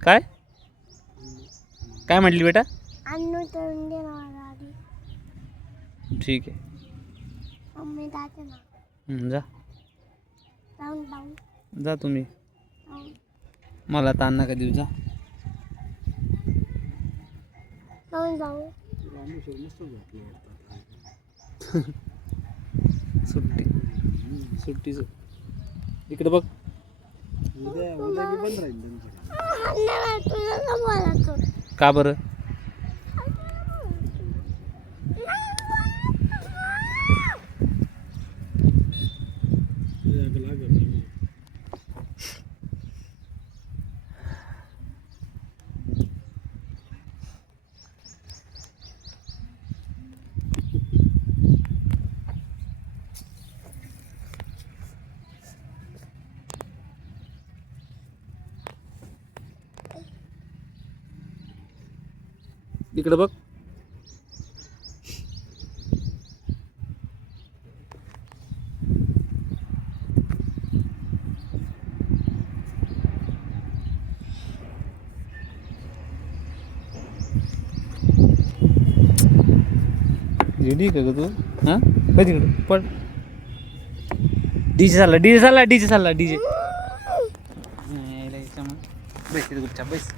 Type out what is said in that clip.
काय काय म्हटली बेटा? अन्नू तळून दे मला आधी. ठीक आहे. मम्मी जाते ना. जा जाऊन जाऊन जा तुम्ही. जाऊन मला ताण नका देऊ. जा. जाऊन जाऊ. सुट्टी सुट्टीच इकडे बघ. उद्या मी बंद राहील त्यांच्याकडे. तुला का बोलायचं? का बरं? इकडे बघ. रेडी का ग तू? हां काय तिकडे पड. डीजे चालला डीजे चालला डीजे चालला डीजे. बस गुपचाप बस.